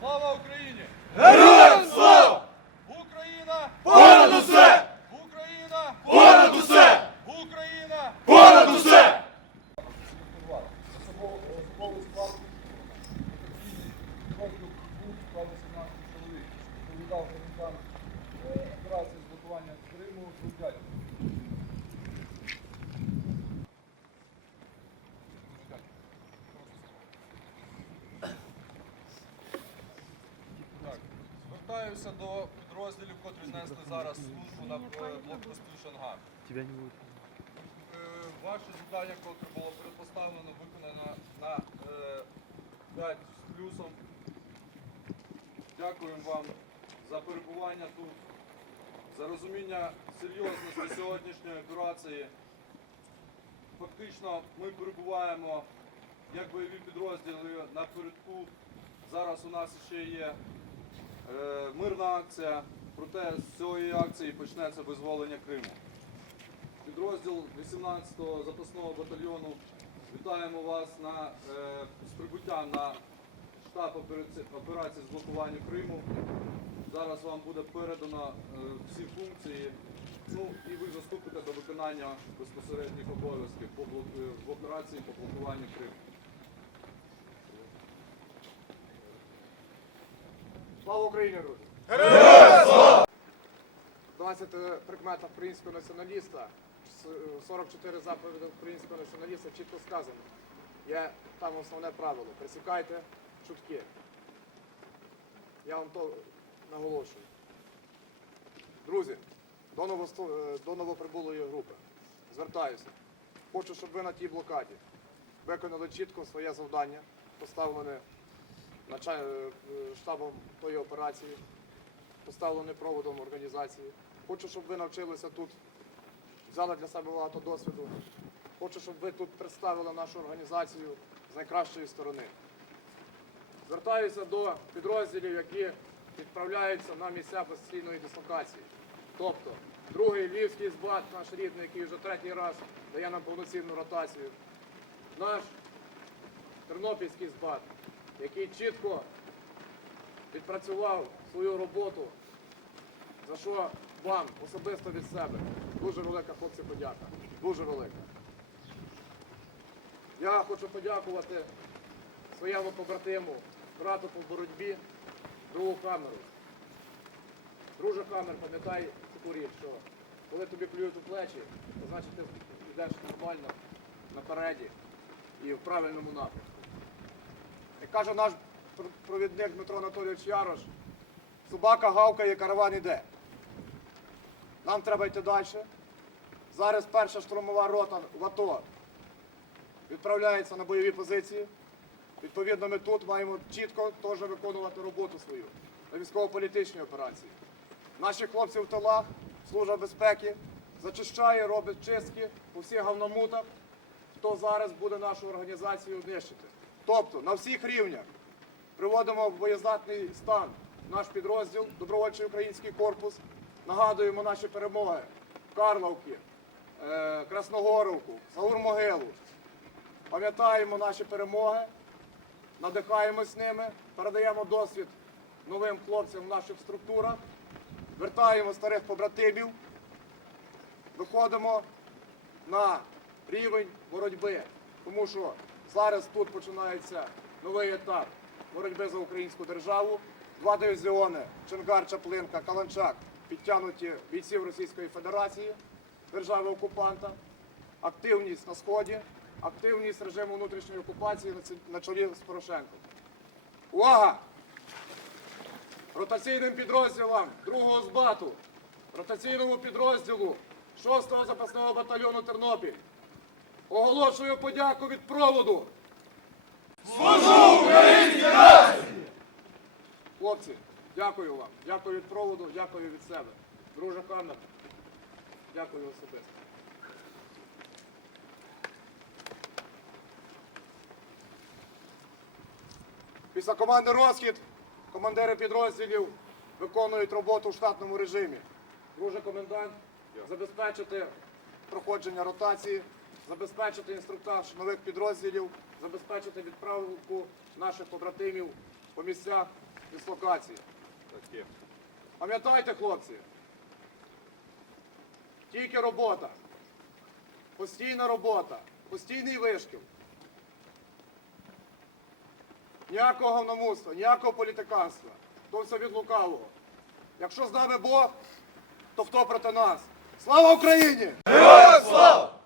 Слава Україні! Героям слава! Україна! Понад усе! Україна! Понад усе! Україна! Понад усе! Особовий склад розділ був складу 17 чоловік. Відповідав коментар операції з блокування Криму. Звертаюся до підрозділів, котрі несли зараз службу на е, блокпосту Шангар. Е, Ваше завдання, котре було предпоставлено, виконано на е, 5 з плюсом. Дякуємо вам за перебування тут, за розуміння серйозності сьогоднішньої операції. Фактично ми перебуваємо як бойові підрозділи напередку. Зараз у нас ще є е, мирна акція, проте з цієї акції почнеться визволення Криму. Підрозділ 18-го запасного батальйону вітаємо вас на, е, з прибуттям на штаб операції з блокування Криму. Зараз вам буде передано е, всі функції. Ну і ви заступите до виконання безпосередніх обов'язків е, в операції по блокуванню Криму. Слава Україні, друзі! 12 прикмета українського націоналіста, 44 заповіді українського націоналіста чітко сказано. Є там основне правило. Присікайте чутки. Я вам то наголошую. Друзі, до, новосто- е, до новоприбулої групи. Звертаюся. Хочу, щоб ви на тій блокаді виконали чітко своє завдання, поставлене е, штабом тої операції, поставлений проводом організації. Хочу, щоб ви навчилися тут, взяли для себе багато досвіду. Хочу, щоб ви тут представили нашу організацію з найкращої сторони. Звертаюся до підрозділів, які відправляються на місця постійної дислокації. Тобто, другий львівський збат, наш рідний, який вже третій раз дає нам повноцінну ротацію. Наш тернопільський збат, який чітко відпрацював свою роботу, за що вам особисто від себе дуже велика хлопці подяка. Дуже велика. Я хочу подякувати своєму побратиму, брату по боротьбі, другу камеру. Друже камер, пам'ятай таку річ, що коли тобі плюють у плечі, то значить ти йдеш нормально напереді і в правильному напрямку. Як каже наш провідник Дмитро Анатолійович Ярош, собака гавкає, караван іде. Нам треба йти далі. Зараз перша штурмова рота в АТО відправляється на бойові позиції. Відповідно, ми тут маємо чітко теж виконувати роботу свою на військово-політичній операції. Наші хлопці в тилах, служба безпеки, зачищає, робить чистки по всіх гавномутах, хто зараз буде нашу організацію нищити. Тобто на всіх рівнях приводимо в боєздатний стан наш підрозділ, добровольчий український корпус, нагадуємо наші перемоги в Карловці, е, Красногоровку, Саур-Могилу. Пам'ятаємо наші перемоги, надихаємось ними, передаємо досвід новим хлопцям в наших структурах, вертаємо старих побратимів, виходимо на рівень боротьби, тому що зараз тут починається новий етап боротьби за українську державу. Два дивізіони Чонгар, Чаплинка, Каланчак підтягнуті бійців Російської Федерації, держави окупанта, активність на сході, активність режиму внутрішньої окупації на чолі з Порошенком. Увага! Ротаційним підрозділам другого збату, ротаційному підрозділу 6-го запасного батальйону Тернопіль. Оголошую подяку від проводу. Служу українській нації! Хлопці, дякую вам. Дякую від проводу, дякую від себе. Друже Хамер, дякую особисто. Після команди розхід командири підрозділів виконують роботу в штатному режимі. Друже комендант, забезпечити проходження ротації, забезпечити інструктаж нових підрозділів, забезпечити відправку наших побратимів по місцях дислокації. Пам'ятайте, хлопці, тільки робота, постійна робота, постійний вишкіл. Ніякого говномуства, ніякого політиканства. То все від лукавого. Якщо з нами Бог, то хто проти нас? Слава Україні! Героям слава!